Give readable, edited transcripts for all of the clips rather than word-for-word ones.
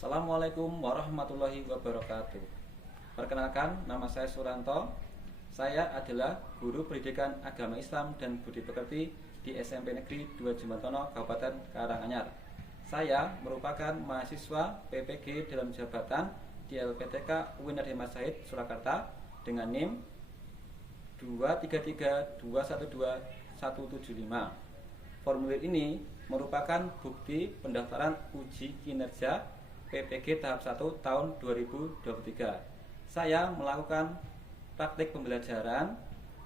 Assalamualaikum warahmatullahi wabarakatuh. Perkenalkan, nama saya Suranto. Saya adalah guru pendidikan agama Islam dan budi pekerti di SMP Negeri 2 Jembertono, Kabupaten Karanganyar. Saya merupakan mahasiswa PPG dalam jabatan di LPTK UIN Radhi Mas Said, Surakarta dengan NIM 233212175. Formulir ini merupakan bukti pendaftaran uji kinerja PPG tahap 1 tahun 2023. Saya melakukan praktik pembelajaran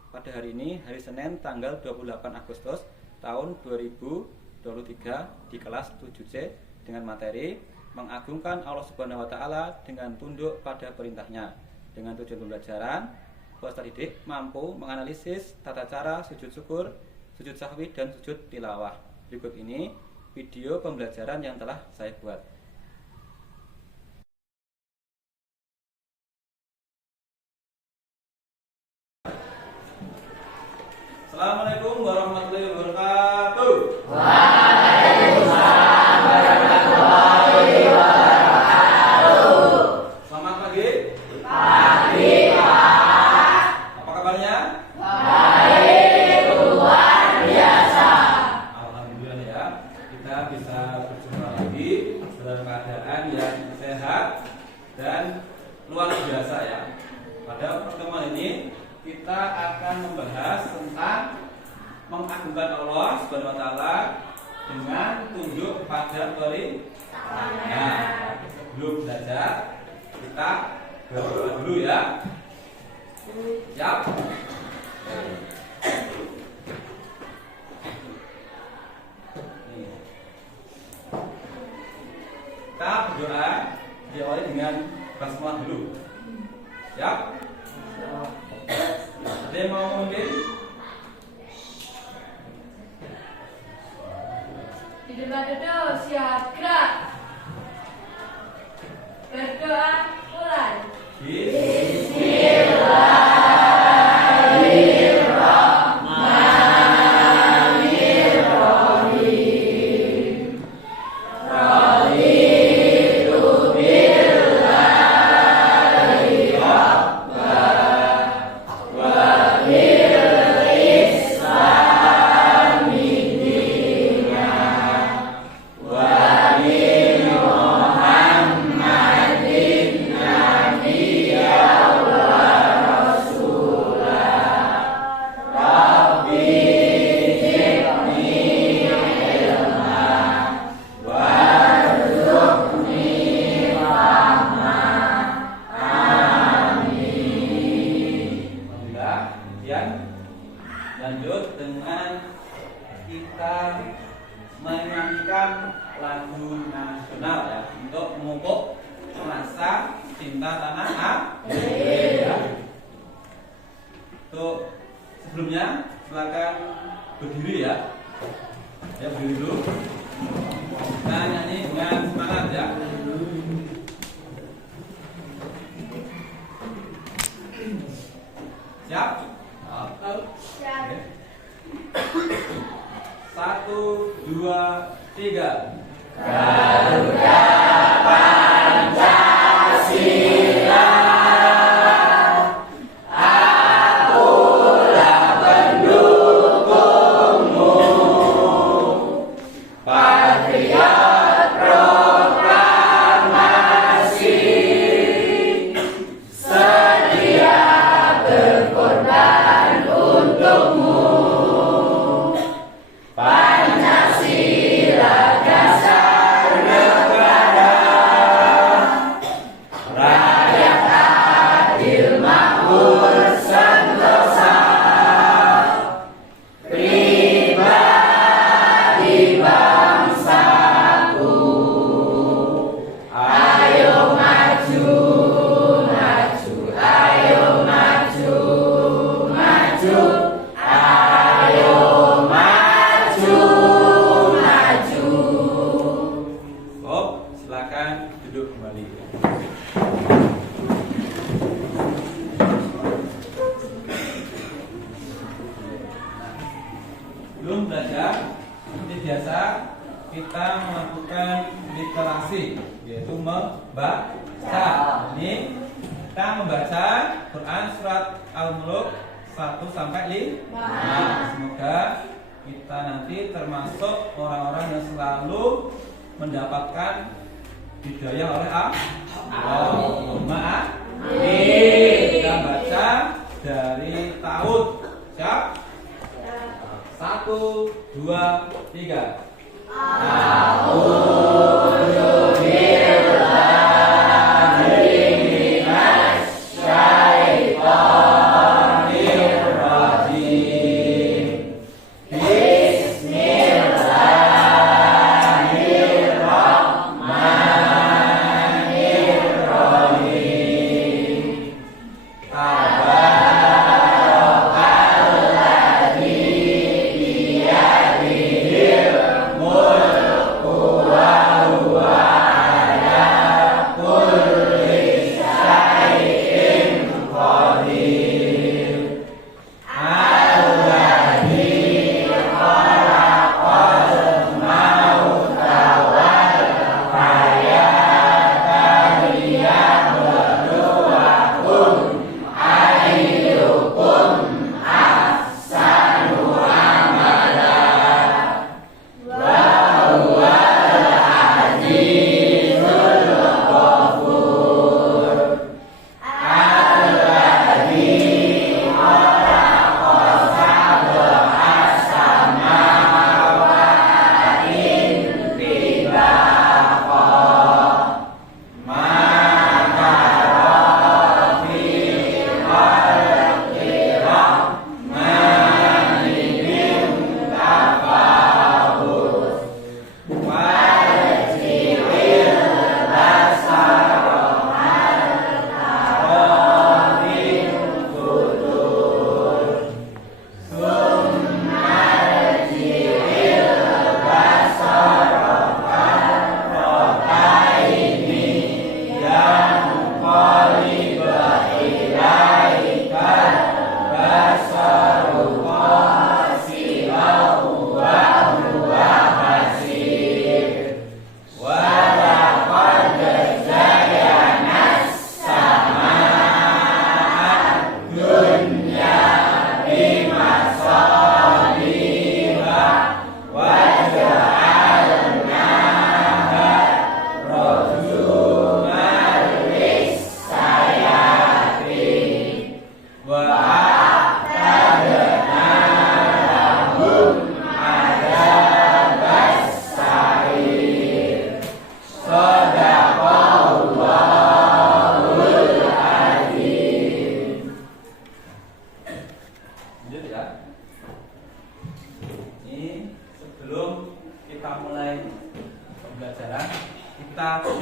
pada hari ini, hari Senin tanggal 28 Agustus tahun 2023 di kelas 7C dengan materi mengagungkan Allah Subhanahu wa taala dengan tunduk pada perintahnya. Dengan tujuan pembelajaran, peserta didik mampu menganalisis tata cara sujud syukur, sujud sahwi dan sujud tilawah. Berikut ini video pembelajaran yang telah saya buat. Assalamualaikum warahmatullahi wabarakatuh. Waalaikumsalam warahmatullahi wabarakatuh. Selamat pagi. Pagi, Pak. Apa kabarnya? Baik, luar biasa. Alhamdulillah ya, kita bisa berjumpa lagi dalam keadaan yang sehat dan luar biasa ya. Pada pertemuan ini kita akan membahas tentang mengagungkan Allah Subhanahu wa taala dengan tunduk pada perintahnya. Sebelum belajar, kita berdoa dulu ya. Siap? Kita berdoa diawali dengan basmalah dulu. Siap? Ada yang mau memimpin? Duduk-duduk, siap gerak. Berdoa mulai. Lanjut dengan kita menyanyikan lagu nasional ya, untuk memupuk rasa cinta tanah air. Ya. Untuk sebelumnya silakan berdiri ya. Ya, berdiri dulu. Kita nyanyi dengan semangat ya. Siap? Siap. 1, 2, 3. Garuda Pancasila, akulah pendukungmu, patriot proklamasi, sedia berkorban untukmu. Pancasila dasar negara, rakyat adil makmur sentosa, pribadi bangsaku. Ayo maju, maju, ayo maju, maju. Ayo maju, maju. Oh, silakan duduk kembali. Belum belajar, seperti biasa kita melakukan literasi, yaitu membaca. Ini kita membaca Quran surat Al-Mulk 1 sampai 5. Semoga kita nanti termasuk orang-orang yang selalu mendapatkan hidayah oleh Allah. Kita baca dari Taud. Siap? 1, 2, 3. A'udzu billahi minasy syaithanir rajim. Bismillahirrahmanirrahim.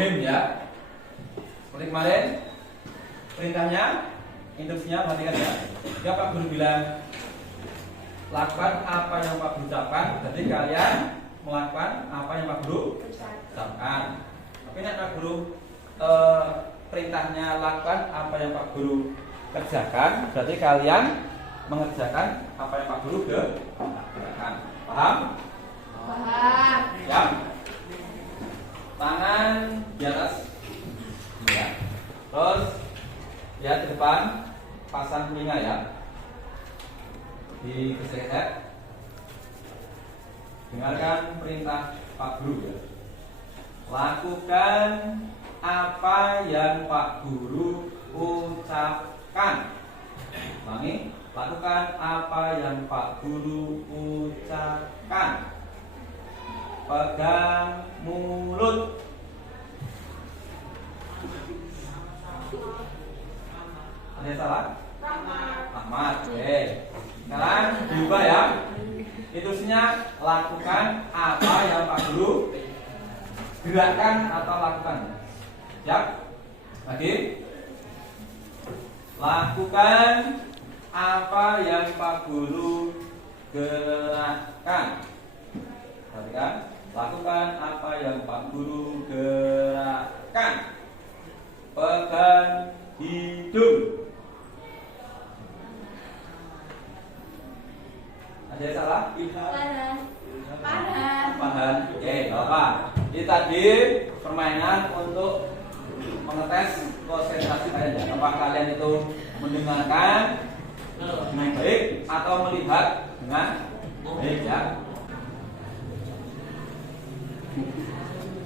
game ya. Seperti kemarin perintahnya, instruksinya perhatikan ya. Jika Pak Guru bilang lakukan apa yang Pak Guru ucapkan, jadi kalian melakukan apa yang Pak Guru ucapkan. Tapi nek Pak Guru perintahnya lakukan apa yang Pak Guru kerjakan, berarti kalian mengerjakan apa yang Pak Guru kerjakan. Paham? Paham. Ya. Tangan di atas. Ya. Terus lihat ke depan, pasang telinga ya. Digeser-geser. Dengarkan perintah Pak Guru ya. Lakukan apa yang Pak Guru ucapkan. Ulangi, lakukan apa yang Pak Guru ucapkan. Pegang mulut. Ada yang salah? Rahmat. Oke. Sekarang diubah ya. Instruksinya lakukan apa yang Pak Guru gerakan atau lakukan. Siap? Lagi. Lakukan apa yang Pak Guru gerakan. Perhatikan. Lakukan apa yang Pak Guru gerakan. Pegang hidung. Ada yang salah? Panas. Paham? Oke, apa? Ini tadi permainan untuk mengetes konsentrasi kalian ya. Apakah kalian itu mendengarkan dengan baik atau melihat dengan baik ya?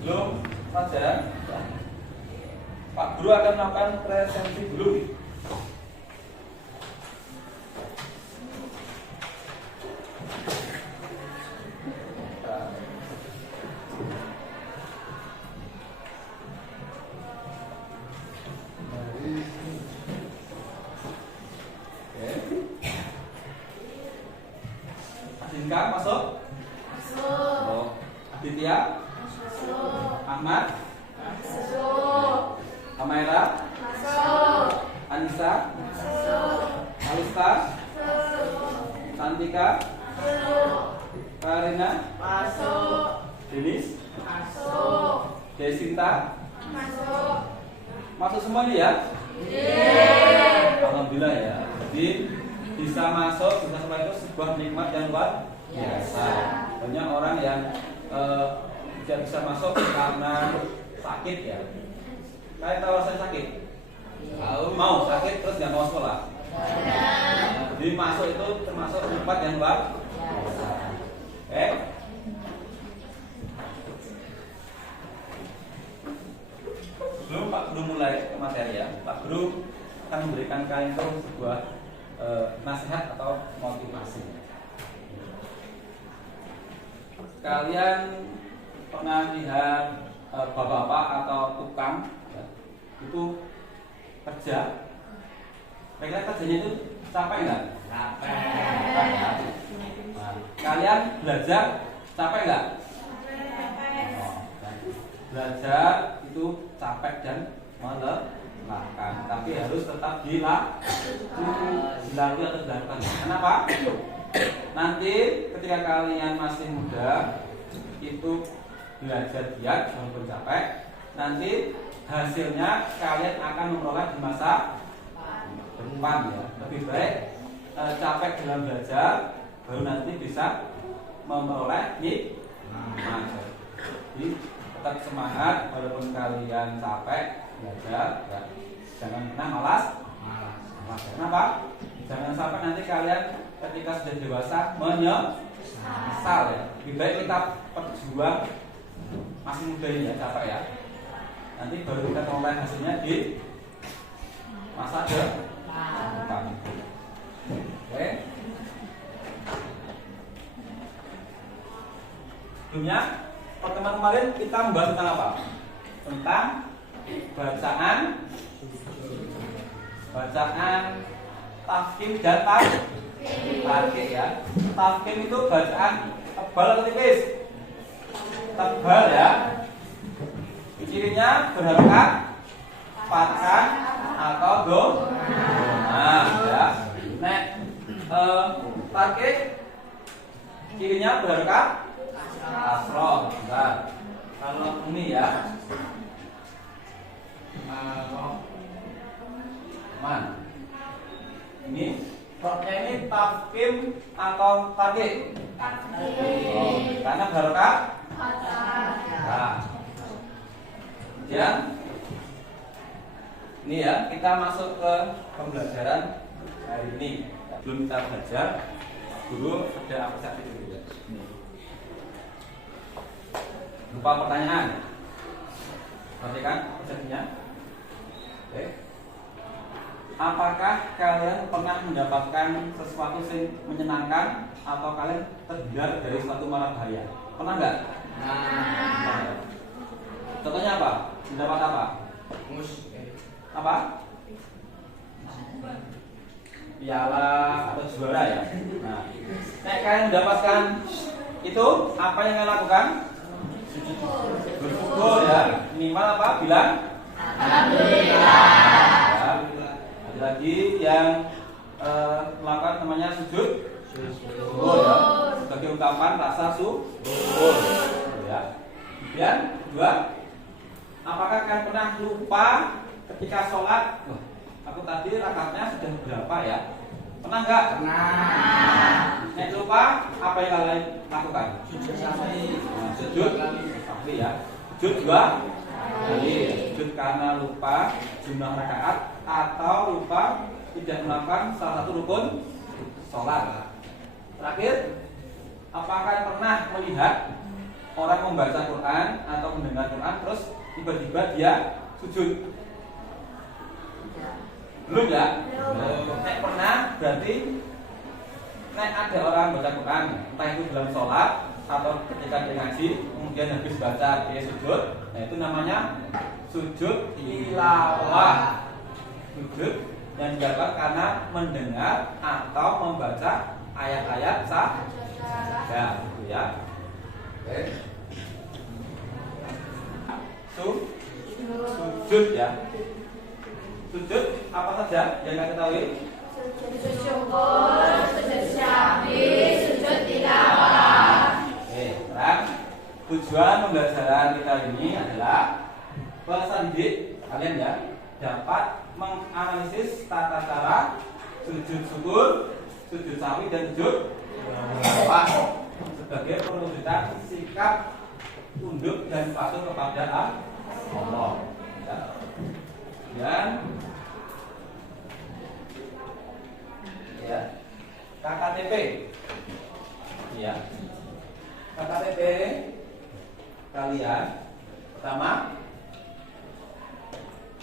Belum saja. Pak Guru akan melakukan presentasi dulu. Adinka masuk? Masuk. Oh. Aditya? Masuk. Ahmad? Masuk. Amaira? Masuk. Anissa? Masuk. Alista? Masuk. Santika? Masuk. Karina? Masuk. Denis? Masuk. Desinta? Masuk. Masuk semuanya ya? Yeay. Alhamdulillah ya. Jadi bisa masuk, bisa sekolah itu sebuah nikmat yang luar biasa. Banyak orang yang tidak bisa masuk karena sakit ya. Kalian tahu rasanya sakit? Tahu. Mau sakit terus nggak mau sekolah. Nah, jadi masuk itu termasuk nikmat yang luar biasa. Sebelum Pak Guru mulai ke materi ya, Pak Guru akan memberikan kalian itu sebuah nasihat atau motivasi. Kalian pernah lihat bapak-bapak atau tukang ya, itu kerja, kira-kira kerjanya itu capek nggak? Capek. Nah, kalian belajar capek nggak? Oh, belajar itu capek dan melelahkan, tapi harus tetap dilalui atau dilakukan. Kenapa? Nanti ketika kalian masih muda itu belajar giat walaupun capek, nanti hasilnya kalian akan memperoleh di masa depan ya. Lebih baik capek dalam belajar baru nanti bisa memperoleh hikmah. Jadi tetap semangat walaupun kalian capek belajar ya. Jangan pernah malas. Kenapa? Jangan sampai nanti kalian ketika sudah dewasa menyesal ya. Lebih baik kita berjuang masih muda ini ya, capek ya. Nanti baru kita memperoleh hasilnya di masa depan. Oke. Sebelumnya pertemuan kemarin kita membahas tentang apa? Tentang bacaan tafkim dan tarkik ya. Tafkim itu bacaan tebal atau tipis? Tebal ya. Cirinya berharokat, fathah atau domah ya. Nek tarkik cirinya berharokat kasroh. Kalau ini ya ini rotnya ini tafkim atau tarkik? Karena barokah. Nah, kemudian ini ya, kita masuk ke pembelajaran hari ini. Sebelum kita belajar, guru ada apresiasi dulu ya. Lupa pertanyaan. Perhatikan apresiasinya. Oke. Apakah kalian pernah mendapatkan sesuatu yang menyenangkan atau kalian terhindar dari suatu mara bahaya? Pernah nggak? Nah. Contohnya apa? Mendapat apa? Apa? Piala atau juara ya. Nah, kalian mendapatkan itu, apa yang kalian lakukan? Bersyukur ya. Minimal apa? Bilang alhamdulillah. Lagi yang melakukan namanya sujud syukur ya, sebagai ungkapan rasa syukur ya. Kemudian kedua, apakah kalian pernah lupa ketika sholat? Aku tadi rakaatnya sudah berapa ya? Pernah nggak? Pernah. Nek lupa, apa yang kalian lakukan? Sujud sahwi. Sujud sahwi ya. Sujud 2 kali. Sujud karena lupa jumlah rakaat atau lupa tidak melakukan salah satu rukun sholat. Terakhir, apakah pernah melihat orang membaca Quran atau mendengar Quran terus tiba-tiba dia sujud? Belum ya? Belum. Nek pernah berarti nek ada orang baca Quran, entah itu dalam sholat atau ketika dia ngaji, kemudian habis baca dia sujud, nah itu namanya sujud tilawah. Sujud yang dilakukan karena mendengar atau membaca ayat-ayat saja, gitu ya. Oke. Sujud ya. Sujud apa saja yang kita ketahui? Sujud syukur, sujud sahwi, sujud tilawah. Oke, sekarang tujuan pembelajaran kita ini adalah peserta didik kalian ya dapat menganalisis tata cara sujud syukur, sujud sahwi dan sujud tilawah sebagai perwujudan sikap tunduk dan patuh kepada Allah. Ya. Dan ya, KKTP. Ya. KKTP kalian pertama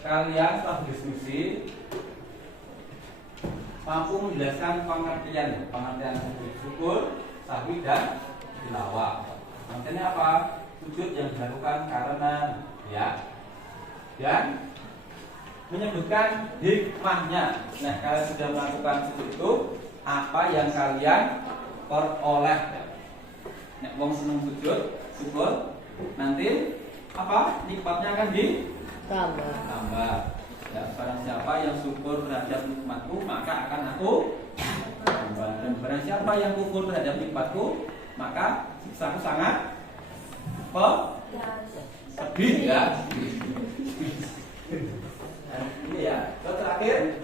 kalian setelah berdiskusi mampu menjelaskan pengertian sujud syukur, sahwi dan tilawah. Maksudnya apa? Sujud yang dilakukan karena ya dan menyebutkan hikmahnya. Nah, kalian sudah melakukan sujud itu, apa yang kalian peroleh? Nek wong seneng sujud, syukur, nanti apa? Nikmatnya akan ditambah. Ya, barang siapa yang syukur terhadap nikmatku, maka akan aku tambah. Dan barang siapa yang kufur terhadap nikmatku, maka siksaku sangat pedih ya. Ini ya. Terus terakhir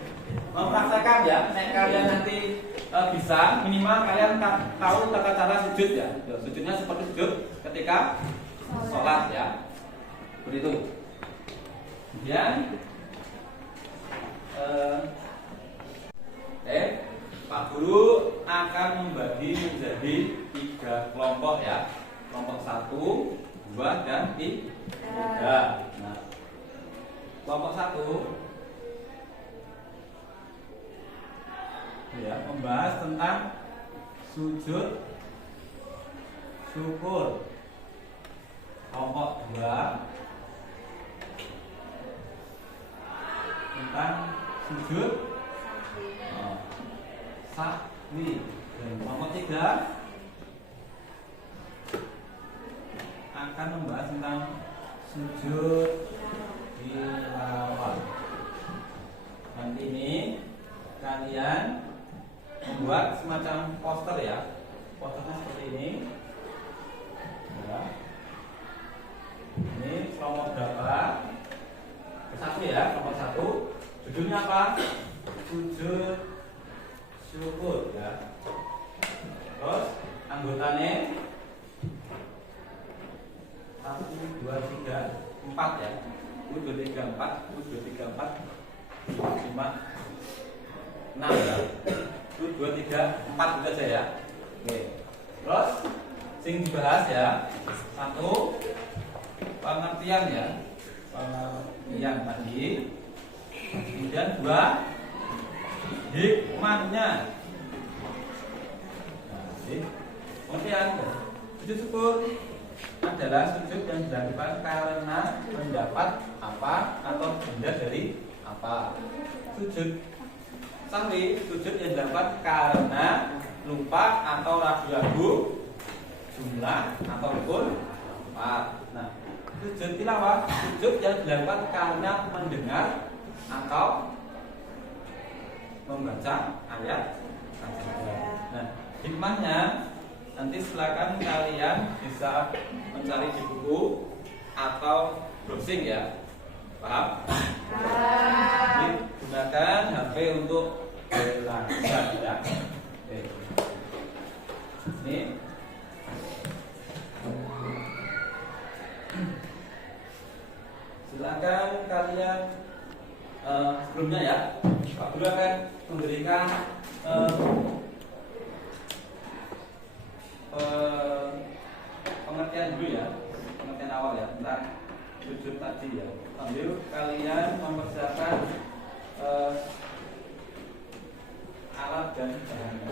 mempraktekkan ya. Nek kalian nanti bisa minimal kalian tahu tata cara sujud ya. Sujudnya seperti sujud ketika sholat ya. Begitu. Kemudian Pak Guru akan membagi menjadi 3 kelompok ya. Kelompok 1, 2 dan 3. Nah, kelompok 1 ya, membahas tentang sujud syukur. Kelompok 2 tentang sujud sahwi. Dan kelompok 3 akan membahas tentang sujud tilawah. Nanti ini kalian membuat semacam poster ya. Posternya seperti ini. Ya. Ini kelompok berapa? Satu ya, kelompok 1. Judulnya apa? Sujud syukur ya. Terus anggotanya 1, 2, 3, 4 ya. 1, 2, 3, 4, 1, 2, 3, 4, 5, 6 ya. 1, 2, 3, 4 itu saja ya. Oke. Terus sing dibahas ya. 1 pengertian ya. Pengertian tadi. Kemudian 2 hikmahnya. Nah, pengertian sujud syukur adalah sujud yang dilakukan karena mendapat apa atau benda dari apa. Sujud sahwi, sujud yang dilakukan karena lupa atau ragu-ragu jumlah atau rukun 4. Nah, sujud tilawah, sujud yang dilakukan karena mendengar atau membaca ayat. Nah, hikmahnya nanti silakan kalian bisa mencari di buku atau browsing ya. Paham? Gunakan HP untuk Silakan ya. Oke. Ini silakan kalian sebelumnya ya, Pak Guru akan memberikan pengertian dulu ya, pengertian awal ya tentang sujud tadi ya. Sambil kalian mempersiapkan alat dan bahannya.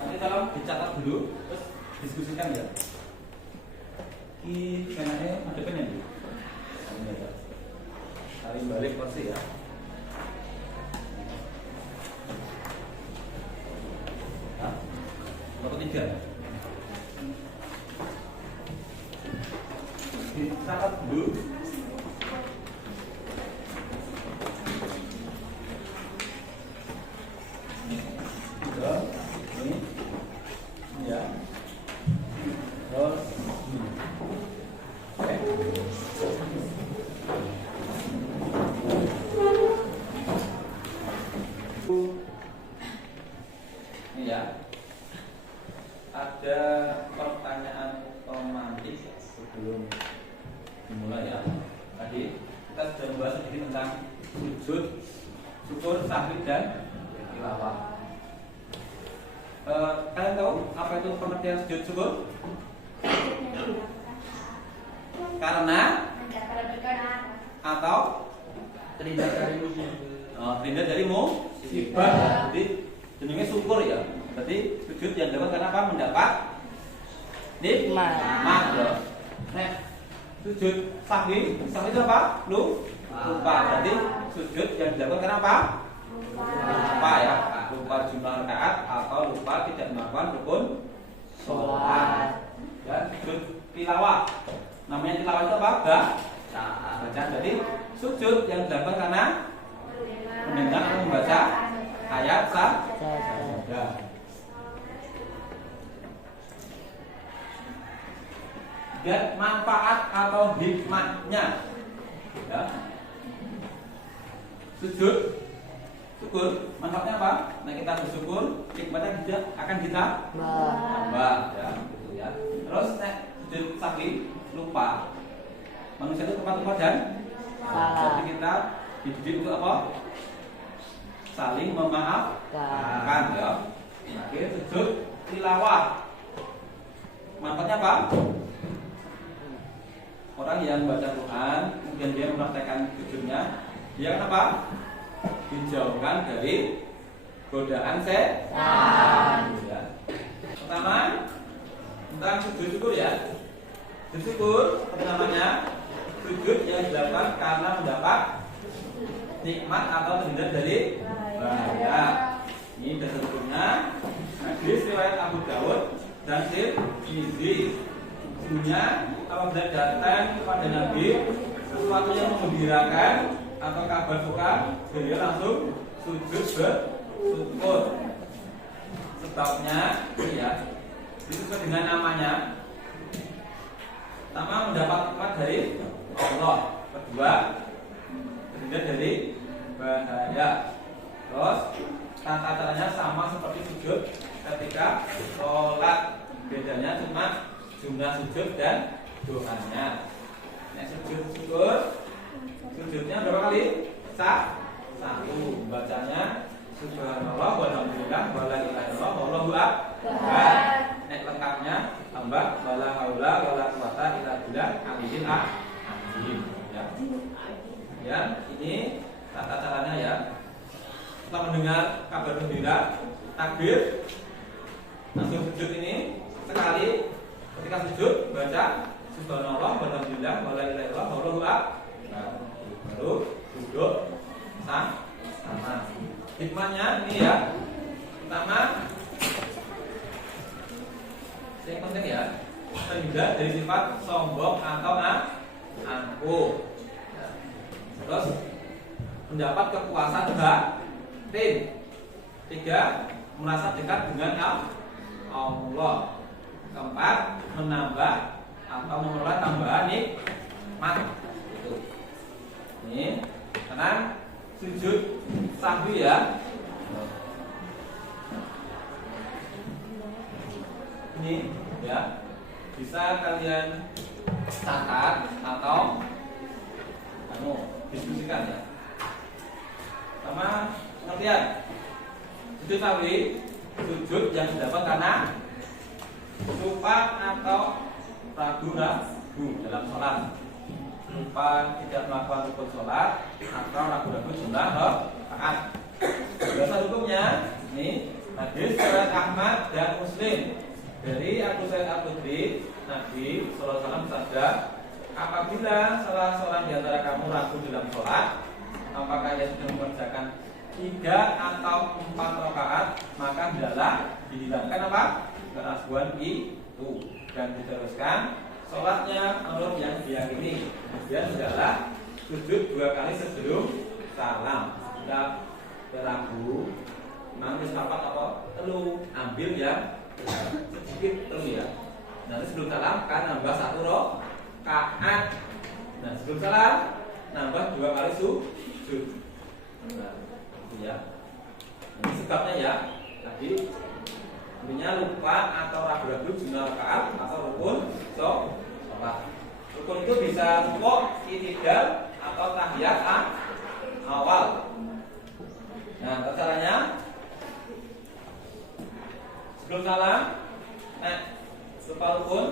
Nanti tolong dicatat dulu, terus diskusikan ya. Ini penanya ada pennya dulu. Tarik balik kursi ya. Nah, nomor 3. Dicatat dulu. Ini ya. Terus oke. Ini ya. Ada pertanyaan otomatis sebelum dimulai ya. Tadi kita sudah membahas sedikit tentang sujud, syukur, sahwi dan tilawah. Kalian tahu apa itu pengertian sujud syukur? Karena atau Terhindar dari musibah. terhindar dari musibah. Jadi jenenge syukur ya. Berarti sujud yang dilakukan karena apa? Mendapat nikmat ya. Nah, sujud sahwi itu apa? Lupa. Berarti sujud yang dilakukan karena apa? Lupa ya. Lupa jumlah rakaat atau lupa tidak melakukan rukun sholat. Dan sujud tilawah. Namanya tilawah itu apa? Baca. Jadi sujud yang dilakukan karena mendengar atau membaca ayat saja. Dan manfaat atau hikmahnya ya. Sujud syukur, manfaatnya apa? Nah, kita bersyukur, hikmahnya juga akan kita tambah ya, gitu ya. Terus sujud sahwi, lupa. Manusia itu lupa dan jadi kita dididik untuk apa? Saling memaafkan ya. Oke, sujud tilawah. Manfaatnya apa? Orang yang baca Quran, kemudian dia mempraktekkan sujudnya, dia kan apa? Dijauhkan dari godaan setan. Ya. Pertama, tentang sujud syukur ya. Sujud syukur, namanya sujud yang dilakukan karena mendapat nikmat atau terhindar dari bahaya. Ini dasarnya hadis riwayat Abu Dawud dan Tirmidzi. Sesungguhnya apabila datang kepada Nabi sesuatu yang menggembirakan atau kabar suka, beliau langsung sujud bersyukur. Sebabnya ya, sesuai dengan namanya. Pertama, mendapat nikmat dari Allah. Kedua, terhindar dari bahaya. Terus tata caranya sama seperti sujud ketika sholat. Bedanya cuma jumlah sujud dan doanya. Nah, sujud syukur, sujudnya berapa kali? Satu. Bacanya subhanallah walhamdulillah wala ilaha illallah wallahu akbar. Nek lengkapnya tambah wala haula wala quwata illa billah aliyil azim ya. Ya, ini tata caranya ya. Setelah mendengar kabar gembira, takbir, langsung sujud ini sekali. Ketika sujud baca subhanallah walhamdulillah wala ilaha illallah wallahu akbar. Baru duduk sama. Hikmahnya ini ya. Pertama, yang penting ya, terhindar dari sifat sombong atau angkuh. Terus mendapat kepuasan batin. 3, merasa dekat dengan Allah. Keempat, menambah atau memperoleh tambahan nikmat. Itu. Ini karena sujud sahwi ya. Ini ya. Bisa kalian catat atau diskusikan ya. Sama pengertian. Sujud sahwi, sujud yang didapat karena lupa atau ragu-ragu dalam sholat, lupa tidak melakukan rukun sholat atau ragu-ragu jumlah rakaat. Dasar hukumnya ini hadis riwayat Ahmad dan Muslim dari Abu Sa'id Al-Khudri, Nabi sallallahu alaihi wasallam bersabda, apabila salah seorang di antara kamu ragu dalam sholat, apakah ia sudah mengerjakan 3 atau 4 rakaat, maka hendaklah dihilangkan apa? Keraguan itu dan diteruskan sholatnya menurut yang diyakini. Kemudian hendaklah sujud 2 kali sebelum salam. Jika ragu, nanti dapat apa? Telu ambil ya sedikit telu ya. Nanti sebelum salam kan nambah 1 rakaat. Nah sebelum salam nambah 2 kali sujud. Nah, ya. Ini sebabnya ya tadi intinya lupa atau ragu-ragu jumlah rakaat atau rukun sholat. Rukun itu bisa rukuk, i'tidal atau tahiyat awal. Nah, caranya sebelum salam, lupa rukun,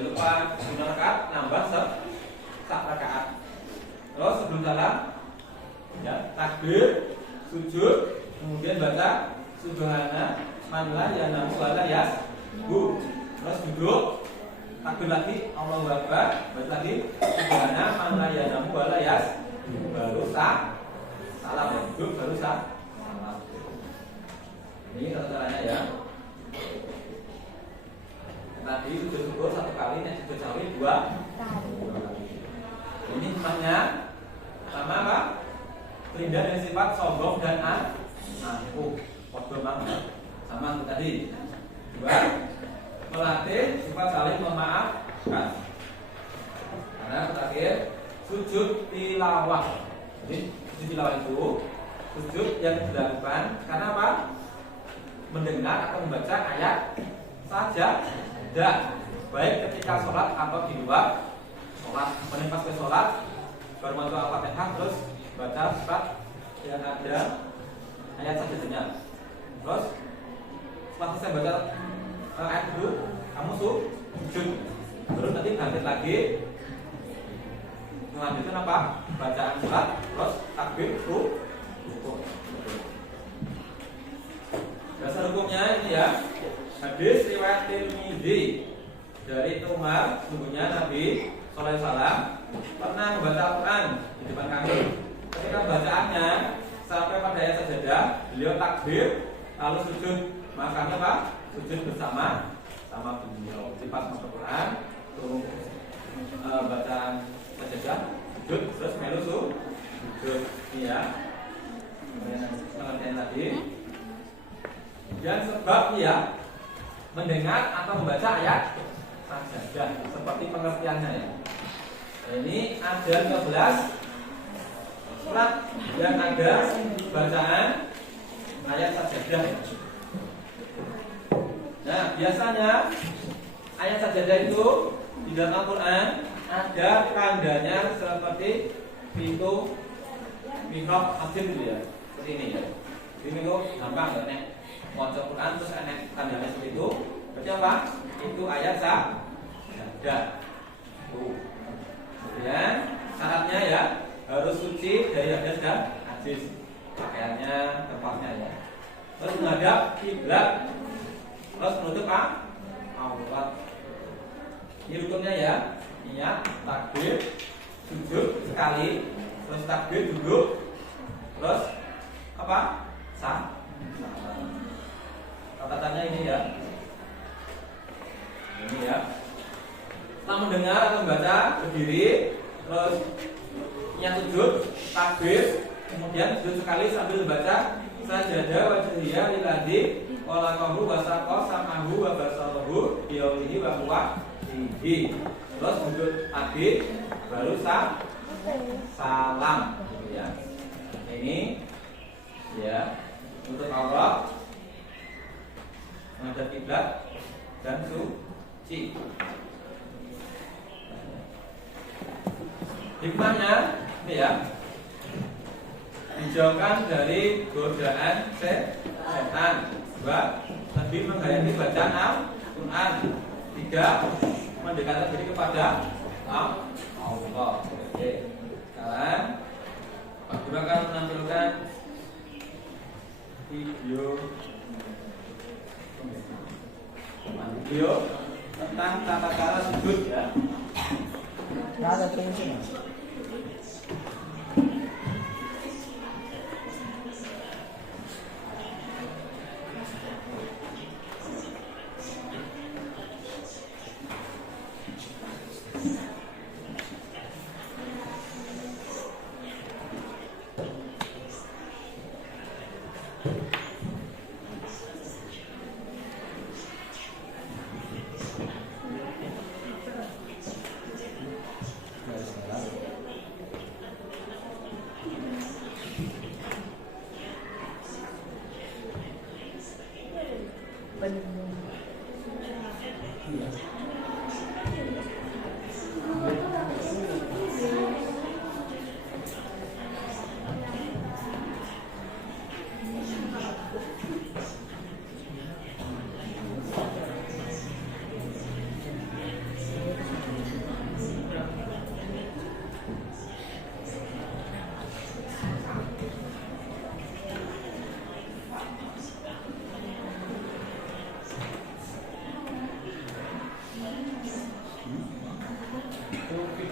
lupa jumlah rakaat, nambah sak rakaat. Terus sebelum salam, ya takbir, sujud, kemudian baca subhana man la yanamu wa la yasbu. Terus duduk, takbir lagi, Allahu Akbar, baca lagi subhana man la yanamu wa la yasbu. Baru salam, duduk baru salam. Ini caranya ya. Tadi sujud syukur 1 kali, sujud sahwi 2 kali. Ini hikmahnya sama apa? Terhindar dari sifat sombong dan angkuh. Kodok banget. Sama tadi. 2, melatih sifat saling memaafkan. Karena terakhir sujud tilawah. Jadi sujud tilawah itu sujud yang dilakukan karena apa? Mendengar atau membaca ayat saja. Baik ketika sholat atau di luar sholat. Pas ke sholat baru masuk Al-Fatihah terus baca surat yang ada ayat sajadahnya. Terus setelah selesai baca ayat itu kamu sujud. Terus nanti bangkit lagi melanjutkan apa? Bacaan surat terus takbir rukuk. Dasar hukumnya ini ya. Hadis riwayat Tirmidzi dari Umar, sungguhnya Nabi sallallahu alaihi wasallam pernah membaca Al-Quran di depan kami. Ketika bacaannya sampai pada ayat sajadah, beliau takbir lalu sujud. Maka kami apa? Sujud bersama sama beliau. Di pas masuk Quran, turun bacaan sajadah, sujud terus melu sujud. Iya. Pengertian tadi. Dan sebab dia mendengar atau membaca ayat sajadah seperti pengertiannya ya. Ini ada 15 surat yang ada bacaan ayat sajadah ya. Nah, biasanya ayat sajadah itu di dalam Al-Quran ada tandanya seperti pintu mihrab masjid gitu ya. Seperti ini ya. Ini itu gampang kan ya. Mau Quran terus ada tandanya seperti itu. Berarti apa? Itu ayat sajadah. Kemudian syaratnya ya harus suci dari hadas dan najis, pakaiannya, tempatnya ya. Terus menghadap kiblat, terus menutup aurat. Ini rukunnya ya. Niat, takbir, sujud sekali, terus takbir duduk, terus apa? Catatannya ini ya. Ini ya. Setelah mendengar atau membaca berdiri, terus niat sujud, takbir, Kemudian sujud sekali sambil baca sajadah wajhiyah lillahi walaqahu wasaqo samahu wa basaruhu biyaulihi wa kuwatihi. Terus sujud abid baru salam ya. Ini ya untuk aurat, menghadap kiblat dan suci. Hikmahnya ini ya, dijauhkan dari godaan setan. 2. Lebih menghayati bacaan Al-Quran. 3. Mendekatkan diri kepada Allah. Oke. Sekarang Pak Guru akan menampilkan video tentang tata cara sujud ya. Ada terusnya.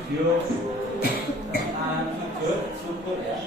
Video tentang sujud syukur ya.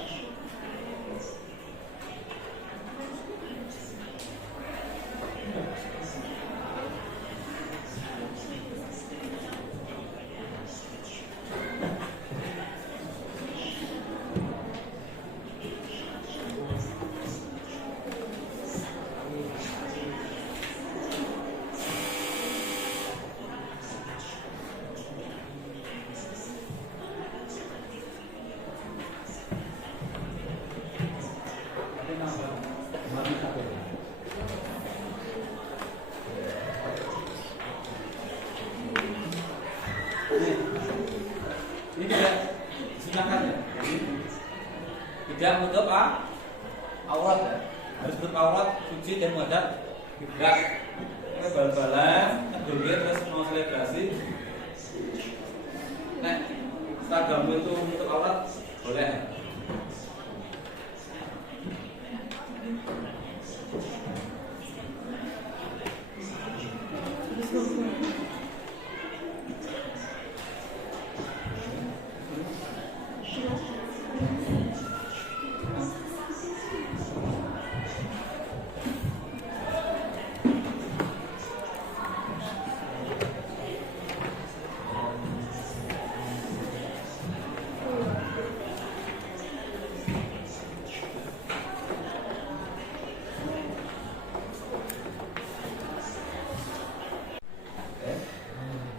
Ini tidak disunahkan ya. Jadi tidak menutup aurat ya. Harus menutup aurat, suci dan menghadap kiblat. Ini bal-balan, ngedulir terus mau selebrasi. Nek seragamu itu menutup aurat boleh.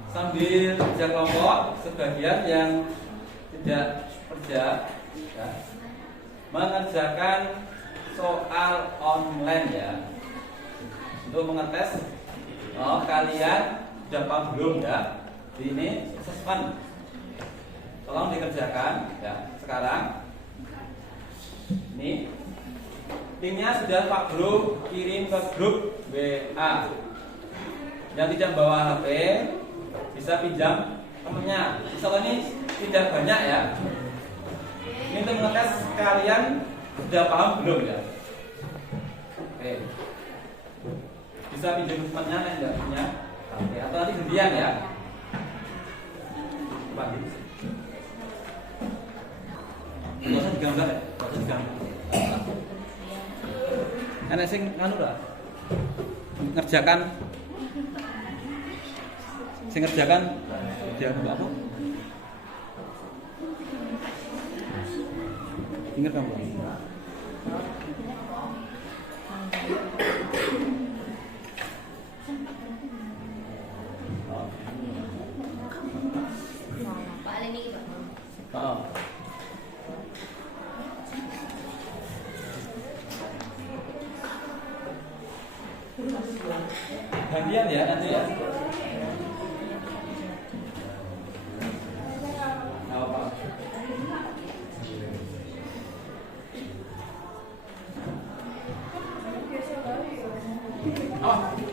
Sambil kerja kelompok, sebagian yang tidak kerja ya, mengerjakan soal online ya, untuk mengetes kalian sudah paham belum ya. Ini assessment, tolong dikerjakan ya. Sekarang ini linknya sudah Pak Guru kirim ke grup WA. Yang tidak bawa HP bisa pinjam temennya. Soal ini tidak banyak ya. Ini untuk mengetes kalian sudah paham belum ya. Oke. Bisa pinjam temennya yang tidak punya. Oke. Atau nanti gantian ya. Pagi. Gak usah digambar ya. Gak usah digambar. Enak sing nganu lah. Ngerjakan dia apa? Ingat kamu? Oh. Gantian ya nanti ya. Nggak apa-apa. Oh.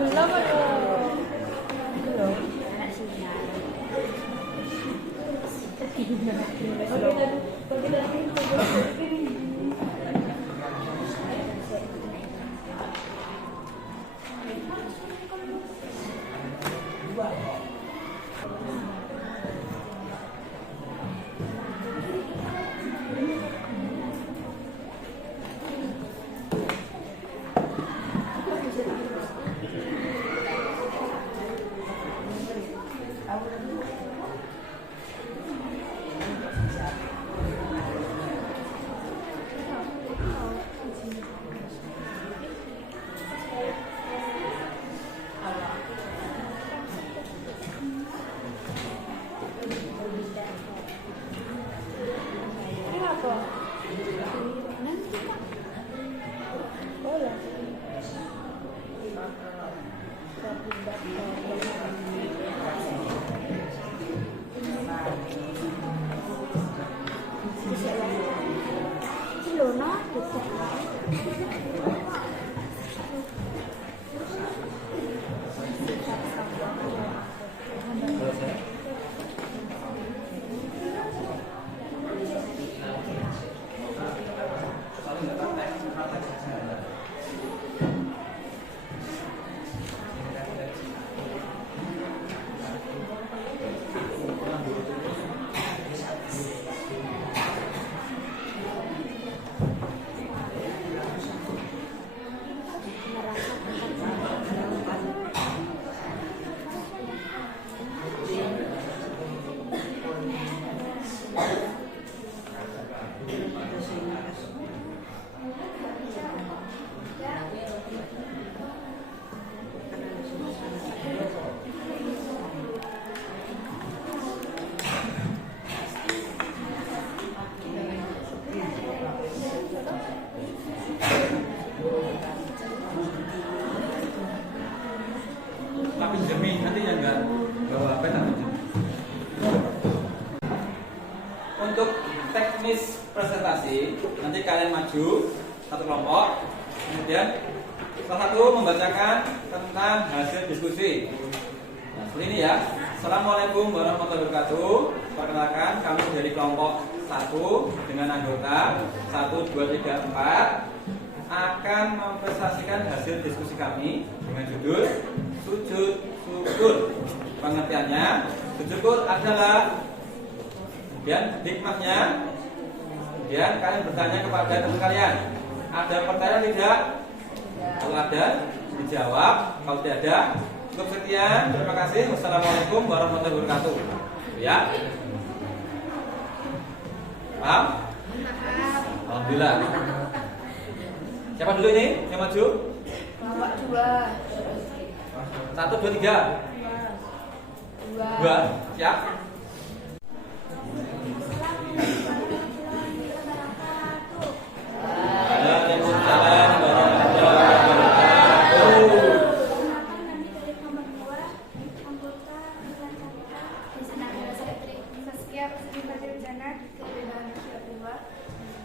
gelap atau gelap? Tapi demi nanti yang enggak bawa HP tak pinjam. Untuk teknis presentasi nanti kalian maju satu kelompok, kemudian Salah satu membacakan tentang hasil diskusi. Nah, seperti ini ya. Assalamualaikum warahmatullahi wabarakatuh. Perkenalkan, kami dari kelompok 1 dengan anggota 1, 2, 3, 4 akan mempresentasikan hasil diskusi kami dengan judul sujud syukur. Pengertiannya, sujud syukur adalah, kemudian hikmahnya, kemudian kalian bertanya kepada teman kalian, ada pertanyaan tidak? Kalau ada, dijawab. Kalau tidak ada, cukup sekian. Terima kasih. Wassalamualaikum warahmatullahi wabarakatuh. Ya. Paham? Alhamdulillah. Siapa dulu ini yang maju? Bapak 2. 1, 2, 3. 2. Siap? Waalaikumsalam warahmatullahi wabarakatuh.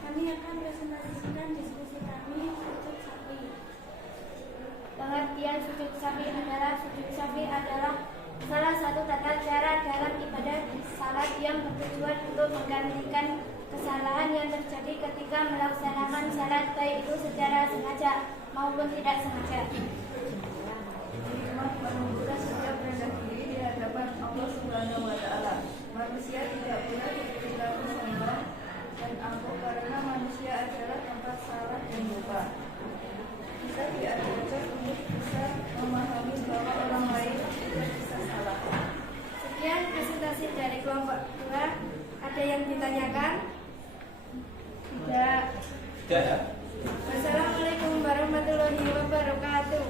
Kami akan presentasikan diskusi kami sujud sapi. Pengertian sujud sapi adalah salah satu tata cara dalam ibadah salat yang bertujuan untuk menggantikan kesalahan yang terjadi ketika melaksanakan salat, baik itu secara sengaja maupun tidak sengaja. Hikmah menunjukkan setiap rendah diri di hadapan Allah Subhanahu wa Ta'ala. Manusia tidak boleh berperilaku sombong dan angkuh karena manusia adalah tempat salah dan lupa. Kita diajarkan untuk bisa memahami bahwa orang lain tidak bisa salah. Sekian presentasi dari kelompok 2. Ada yang ditanyakan? Tidak. Tidak ya? Wassalamualaikum warahmatullahi wabarakatuh.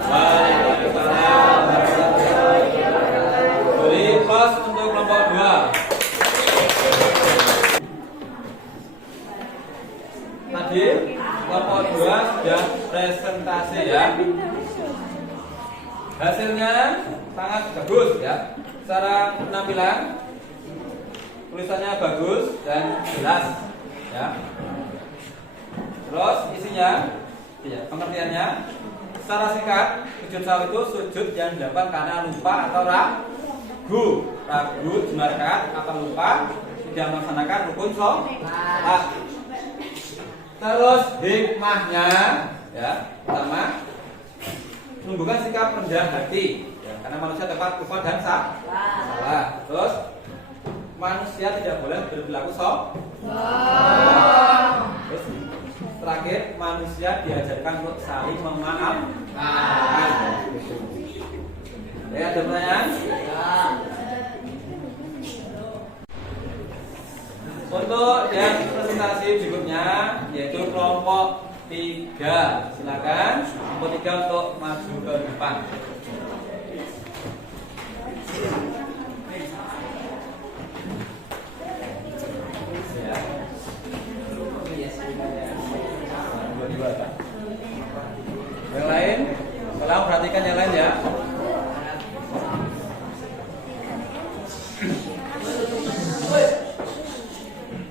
Waalaikumsalam warahmatullahi wabarakatuh. Beri pos untuk kelompok 2. Tadi kelompok 2 sudah presentasi ya. Hasilnya sangat bagus ya. Secara penampilan tulisannya bagus dan jelas ya. Terus isinya ya, pengertiannya secara singkat, sujud sawi itu sujud yang dilakukan karena lupa atau ragu dimarkan atau lupa tidak melaksanakan rukun sholat. Terus hikmahnya ya, pertama menumbuhkan sikap rendah hati ya, karena manusia dapat lupa dan salah. Terus manusia tidak boleh berperilaku sombong. Terus terakhir, manusia diajarkan untuk saling memaafkan. Ya, ada pertanyaan? Untuk yang presentasi berikutnya yaitu kelompok 3. Silakan kelompok 3 untuk maju ke depan. Ya. Yang lain, tolong perhatikan yang lain ya.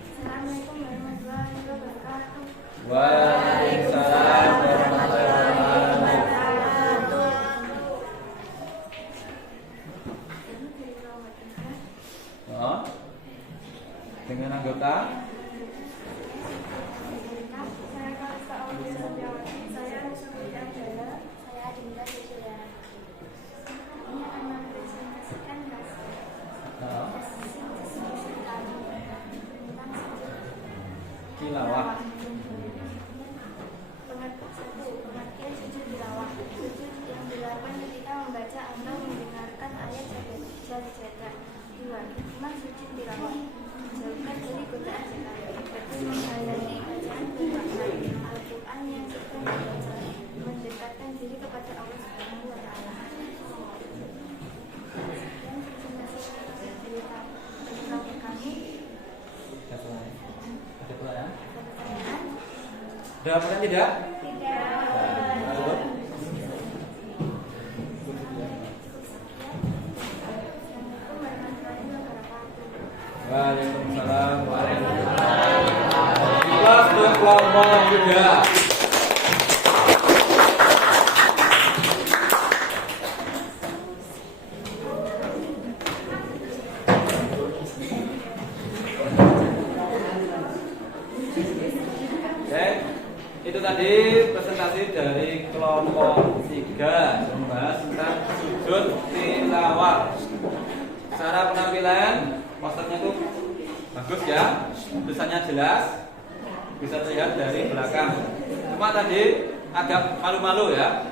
Assalamualaikum warahmatullahi wabarakatuh. Waalaikumsalam warahmatullahi wabarakatuh. Oh, dengan anggota tilawah. Pengertian sujud tilawah. Sujud yang dilakukan ketika membaca atau mendengarkan ayat sajadah. 2. Hikmah sujud tilawah. Jauhkan dari godaan setan. Yaitu menghayati bacaan Al-Quran yang sedang dibaca, mendekatkan diri kepada Allah Subhanahu wa Ta'ala. Sekian presentasi dari kelompok kami. Ada pertanyaan tidak? Tidak. Waalaikumsalam warahmatullahi wabarakatuh. Kelas kelompok 3. presentasi dari kelompok 3 membahas tentang sujud tilawah. Cara penampilan posternya tuh bagus ya, tulisannya jelas, bisa terlihat dari belakang. Cuma tadi agak malu-malu ya.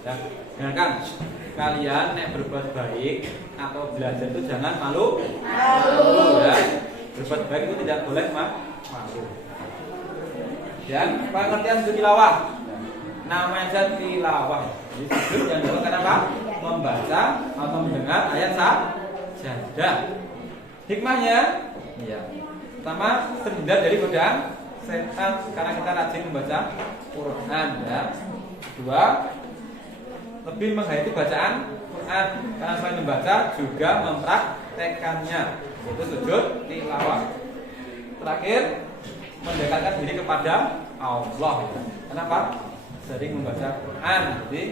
Ya, dengarkan. Kalian nek berbuat baik atau belajar itu jangan malu. Ya. Berbuat baik itu tidak boleh malu. Dan pengertian sujud tilawah. Namanya tilawah. Jadi sujud yang dilakukan apa? Membaca atau mendengar ayat sajadah. Hikmahnya, ya. Pertama, terhindar dari godaan setan karena kita rajin membaca Quran ya. Kedua, lebih menghayati bacaan Quran karena selain membaca juga mempraktekannya, yaitu sujud tilawah. Terakhir, mendekatkan diri kepada Allah. Kenapa? Sering membaca Quran, jadi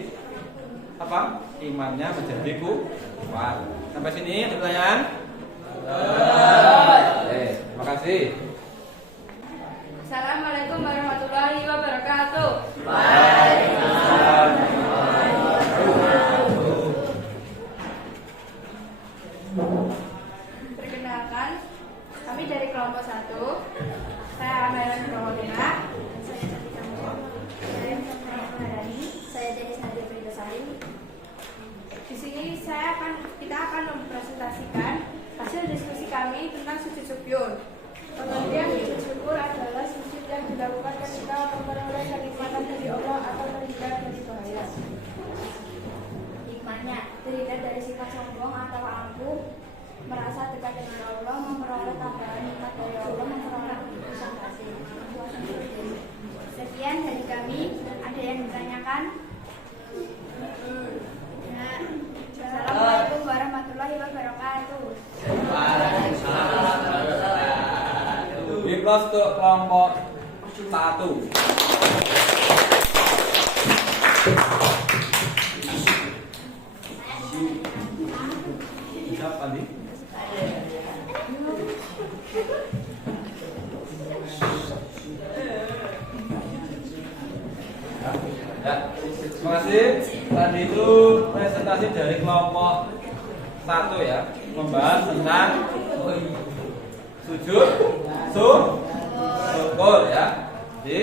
apa? Imannya menjadi kuat. Sampai sini ada pertanyaan? Terima kasih. Assalamualaikum warahmatullahi wabarakatuh. Waalaikumsalam. Perkenalkan, kami dari kelompok 1. Saya Amelan kelompok 5. Saya dari Nadia Fritasari. Di sini kita akan mempresentasikan hasil diskusi kami tentang sujud syukur. Pengertian sujud syukur adalah sujud yang dilakukan ketika memperoleh kenikmatan dari Allah atau terhindar dari bahaya. Hikmahnya, terhindar dari sifat sombong atau angkuh, merasa dekat dengan Allah, memperoleh tambahan nikmat dari Allah, memperoleh keputusan kasih. Sekian dari kami. Ada yang ditanyakan? Assalamualaikum warahmatullahi wabarakatuh. Biplos untuk kelompok 1. Siapa nih? Ya, terima kasih. Tadi itu presentasi dari kelompok 1 ya, membahas tentang sujud syukur ya. Jadi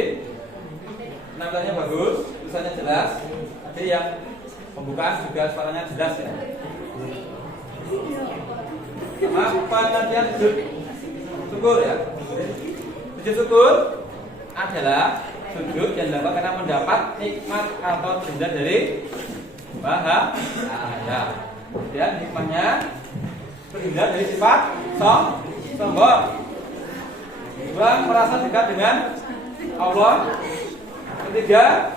penampilannya bagus, tulisannya jelas. Tadi yang pembukaan juga suaranya jelas ya. Apa pengertian sujud syukur ya? Sujud syukur adalah sujud yang dapat karena mendapat nikmat atau terhindar dari bahaya. Dan hikmahnya terhindar dari sifat sombong. Kedua, merasa dekat dengan Allah. Ketiga,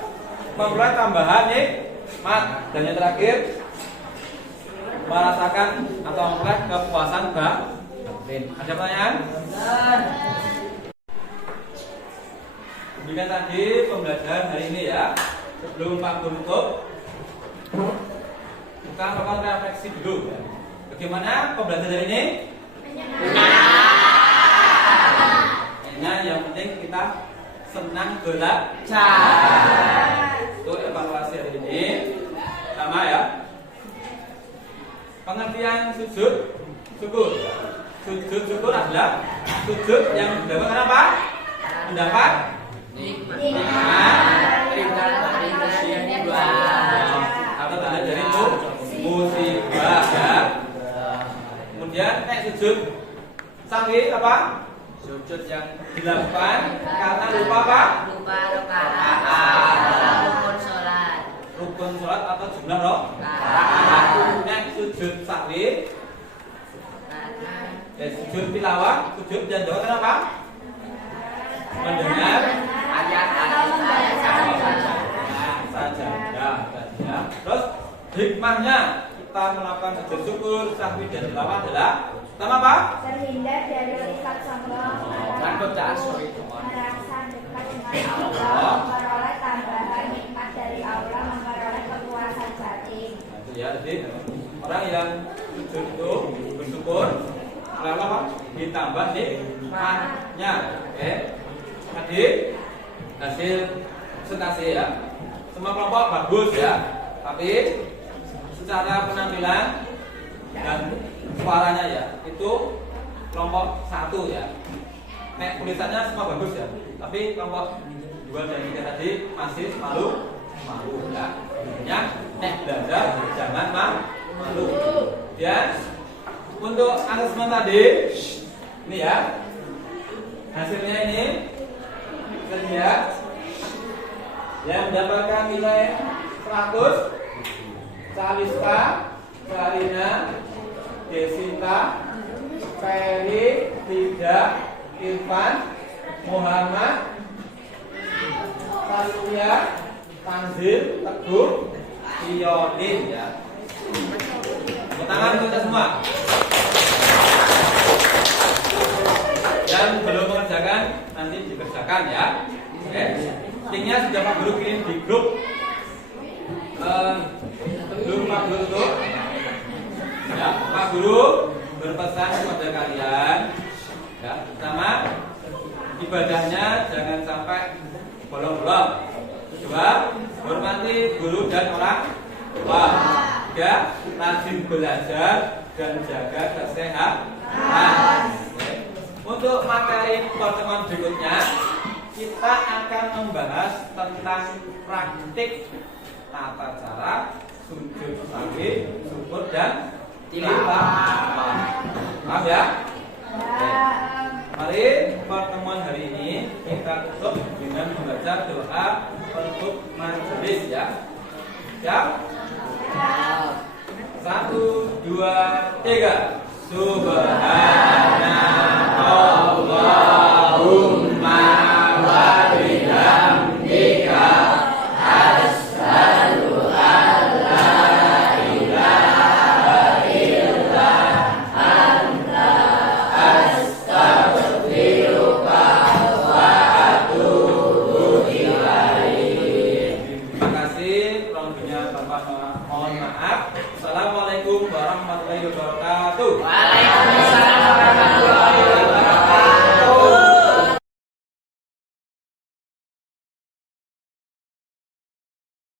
memperoleh tambahan nikmat. Dan yang terakhir, merasakan atau memperoleh kepuasan batin. Ada pertanyaan? Demikian tadi pembelajaran hari ini ya. Sebelum Pak Guru tutup, kita melakukan refleksi dulu. Bagaimana pembelajaran hari ini? Nah, yang penting kita senang belajar. Untuk evaluasi hari ini sama ya. Pengertian sujud syukur. Sujud syukur adalah sujud yang dilakukan apa? Mendapat nikmat atau tanda dari itu musibah ya. Kemudian sujud sahwi apa? Sujud yang dilakukan karena lupa apa? Lupa rakaat. Rukun sholat atau jumlah rakaat. Sujud sahwi. Sujud tilawah, sujud yang dilakukan apa? Mendengar ayat sajadah. Terus hikmahnya kita melakukan sujud syukur, sahwi dan tilawah adalah pertama apa? Terhindar dari sifat sombong, merasa dekat dengan Allah, memperoleh tambahan nikmat dari Allah, memperoleh kepuasan batin. Itu ya, jadi orang yang sujud itu bersyukur lalu apa? Ditambah nikmatnya. Oke. Tadi hasil presentasi ya. Semua kelompok bagus ya, tapi secara penampilan dan suaranya ya itu kelompok 1 ya. Nek tulisannya semua bagus ya, tapi kelompok 2 dan 3 tadi masih malu ya. Intinya nek belajar jangan malu. Dan untuk asesmen tadi ini ya, hasilnya ini kerja yang mendapatkan nilai 100 Caliska, Karina, Desita, Ferry, Tida, Irfan, Muhammad, Saskia, Tanzil, Teguh, Iyodin ya. Tepuk tangan untuk kita semua. Dan belum mengerjakan nanti dikerjakan ya. Oke. Linknya sudah Pak Guru kirim di grup. Belum Pak Guru tuh. Ya, Pak Guru berpesan kepada kalian ya, pertama ibadahnya jangan sampai bolong-bolong. Kedua, hormati guru dan orang tua. Tiga, rajin belajar dan jaga kesehatan. Untuk materi pertemuan berikutnya kita akan membahas tentang praktik tata cara sujud sawi, syukur dan tilawah. Paham ya? Oke. Mari pertemuan hari ini kita tutup dengan membaca doa penutup majelis ya. Siap? 1, 2, 3. Subhanallahumma wa bihamdika asyhadu an la ilaha illa anta astaghfiruka wa atubu ilaik. Terima kasih. Kurang lebihnya Bapak mohon maaf. Assalamualaikum warahmatullahi wabarakatuh. Waalaikumsalam warahmatullahi wabarakatuh.